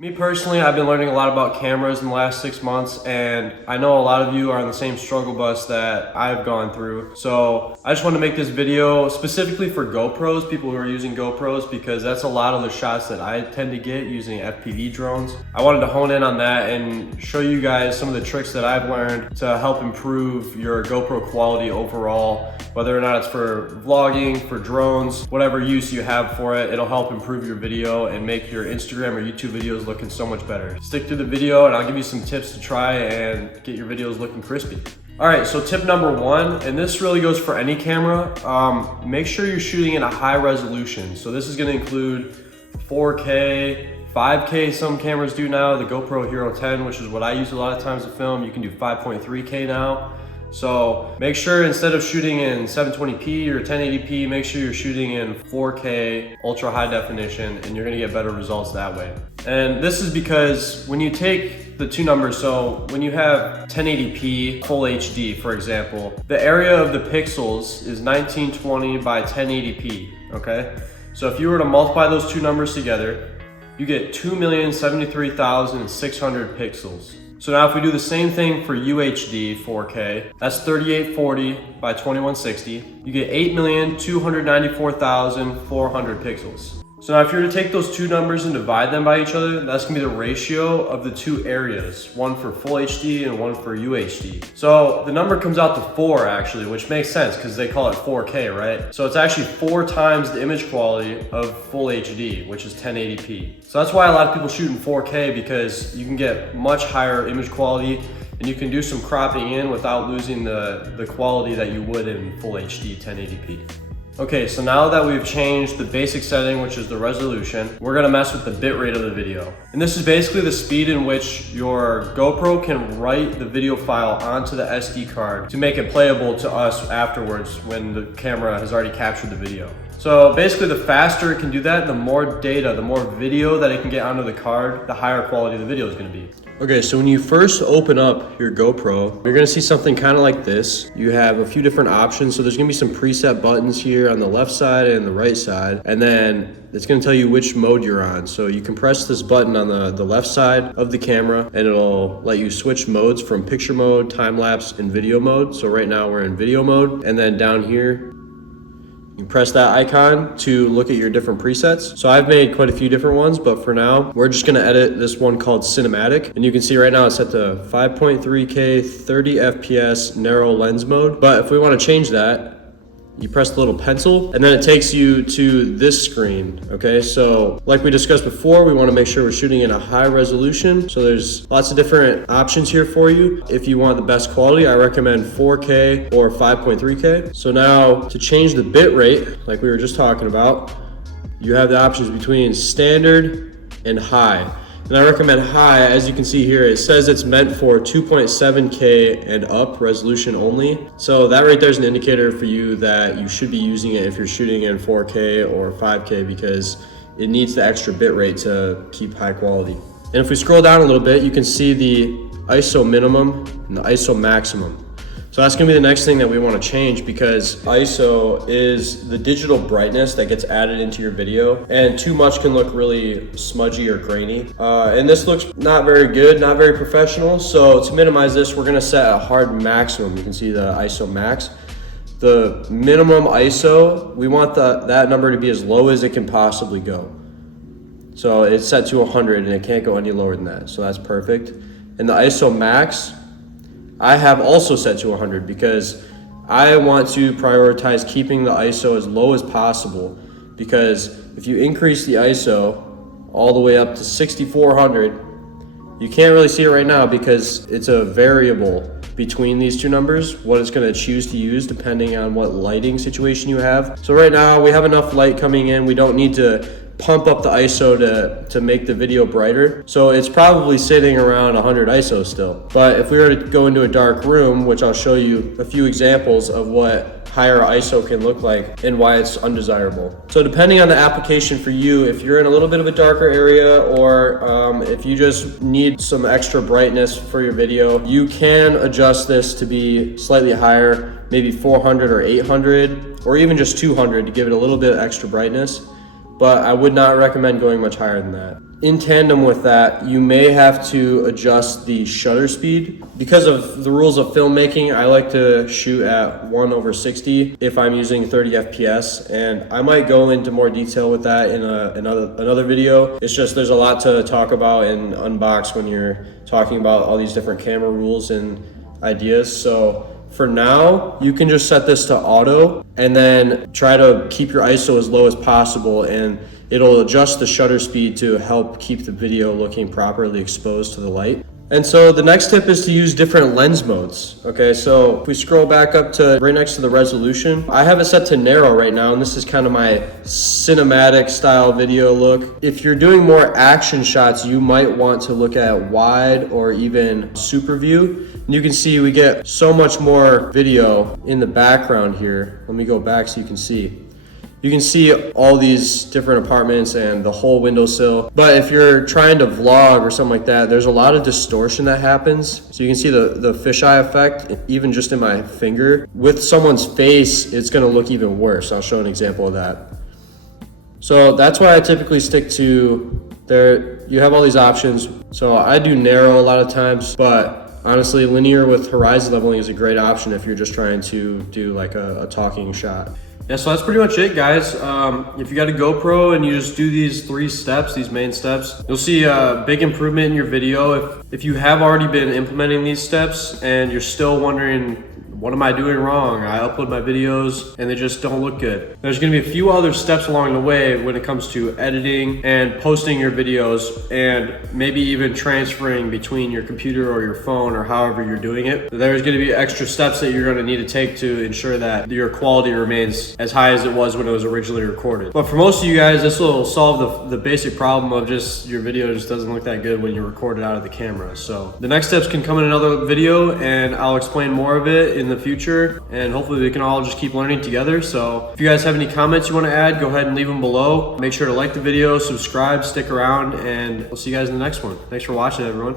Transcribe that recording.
Me personally, I've been learning a lot about cameras in the last 6 months, and I know a lot of you are on the same struggle bus that I've gone through. So I just want to make this video specifically for GoPros, people who are using GoPros, because that's a lot of the shots that I tend to get using FPV drones. I wanted to hone in on that and show you guys some of the tricks that I've learned to help improve your GoPro quality overall, whether or not it's for vlogging, for drones, whatever use you have for it, it'll help improve your video and make your Instagram or YouTube videos looking so much better. Stick through the video and I'll give you some tips to try and get your videos looking crispy. All right, so tip number one, and this really goes for any camera, make sure you're shooting in a high resolution. So this is gonna include 4K, 5K some cameras do now, the GoPro Hero 10, which is what I use a lot of times to film. You can do 5.3K now. So make sure instead of shooting in 720p or 1080p, make sure you're shooting in 4K ultra high definition, and you're gonna get better results that way. And this is because when you take the two numbers, so when you have 1080p full HD, for example, the area of the pixels is 1920 by 1080p, okay? So if you were to multiply those two numbers together, you get 2,073,600 pixels. So now if we do the same thing for UHD 4K, that's 3840 by 2160, you get 8,294,400 pixels. So now if you were to take those two numbers and divide them by each other, that's gonna be the ratio of the two areas, one for full HD and one for UHD. So the number comes out to 4 actually, which makes sense because they call it 4K, right? So it's actually 4 times the image quality of full HD, which is 1080p. So that's why a lot of people shoot in 4K, because you can get much higher image quality and you can do some cropping in without losing the quality that you would in full HD 1080p. Okay, so now that we've changed the basic setting, which is the resolution, we're gonna mess with the bitrate of the video. And this is basically the speed in which your GoPro can write the video file onto the SD card to make it playable to us afterwards when the camera has already captured the video. So basically the faster it can do that, the more data, the more video that it can get onto the card, the higher quality the video is gonna be. Okay, so when you first open up your GoPro, you're gonna see something kind of like this. You have a few different options. So there's gonna be some preset buttons here on the left side and the right side. And then it's gonna tell you which mode you're on. So you can press this button on the left side of the camera and it'll let you switch modes from picture mode, time lapse, and video mode. So right now we're in video mode. And then down here, you press that icon to look at your different presets. So I've made quite a few different ones, but for now, we're just gonna edit this one called Cinematic. And you can see right now it's set to 5.3K, 30 FPS, narrow lens mode. But if we wanna change that, you press the little pencil and then it takes you to this screen, okay? So like we discussed before, we wanna make sure we're shooting in a high resolution. So there's lots of different options here for you. If you want the best quality, I recommend 4K or 5.3K. So now to change the bit rate, like we were just talking about, you have the options between standard and high. And I recommend high. As you can see here, it says it's meant for 2.7K and up resolution only. So that right there is an indicator for you that you should be using it if you're shooting in 4K or 5K, because it needs the extra bit rate to keep high quality. And if we scroll down a little bit, you can see the ISO minimum and the ISO maximum. So that's gonna be the next thing that we wanna change, because ISO is the digital brightness that gets added into your video, and too much can look really smudgy or grainy. And this looks not very good, not very professional. So to minimize this, we're gonna set a hard maximum. You can see the ISO max. The minimum ISO, we want that number to be as low as it can possibly go. So it's set to 100 and it can't go any lower than that. So that's perfect. And the ISO max, I have also set to 100 because I want to prioritize keeping the ISO as low as possible, because if you increase the ISO all the way up to 6400, you can't really see it right now because it's a variable between these two numbers, what it's going to choose to use depending on what lighting situation you have. So right now we have enough light coming in, we don't need to pump up the ISO to make the video brighter. So it's probably sitting around 100 ISO still. But if we were to go into a dark room, which I'll show you a few examples of what higher ISO can look like and why it's undesirable. So depending on the application for you, if you're in a little bit of a darker area, or if you just need some extra brightness for your video, you can adjust this to be slightly higher, maybe 400 or 800, or even just 200 to give it a little bit extra brightness. But I would not recommend going much higher than that. in tandem with that, you may have to adjust the shutter speed. Because of the rules of filmmaking, I like to shoot at 1/60 if I'm using 30 FPS, and I might go into more detail with that in another video. It's just there's a lot to talk about and unbox when you're talking about all these different camera rules and ideas. So for now, you can just set this to auto and then try to keep your ISO as low as possible, and it'll adjust the shutter speed to help keep the video looking properly exposed to the light. And so the next tip is to use different lens modes. Okay, so if we scroll back up to right next to the resolution, I have it set to narrow right now, and this is kind of my cinematic style video look. If you're doing more action shots, you might want to look at wide or even super view. And you can see we get so much more video in the background here. Let me go back so you can see. You can see all these different apartments and the whole windowsill. But if you're trying to vlog or something like that, there's a lot of distortion that happens. So you can see the fisheye effect, even just in my finger. With someone's face, it's gonna look even worse. I'll show an example of that. So that's why I typically stick to there. You have all these options. So I do narrow a lot of times, but honestly, linear with horizon leveling is a great option if you're just trying to do like a talking shot. Yeah, so that's pretty much it, guys. If you got a GoPro and you just do these 3 steps, these main steps, you'll see a big improvement in your video. If you have already been implementing these steps and you're still wondering, what am I doing wrong? I upload my videos and they just don't look good. There's gonna be a few other steps along the way when it comes to editing and posting your videos, and maybe even transferring between your computer or your phone or however you're doing it. There's gonna be extra steps that you're gonna need to take to ensure that your quality remains as high as it was when it was originally recorded. But for most of you guys, this will solve the basic problem of just your video just doesn't look that good when you record it out of the camera. So the next steps can come in another video, and I'll explain more of it in the future, and hopefully we can all just keep learning together. So if you guys have any comments you want to add, go ahead and leave them below. Make sure to like the video, subscribe, stick around, and we'll see you guys in the next one. Thanks for watching, everyone.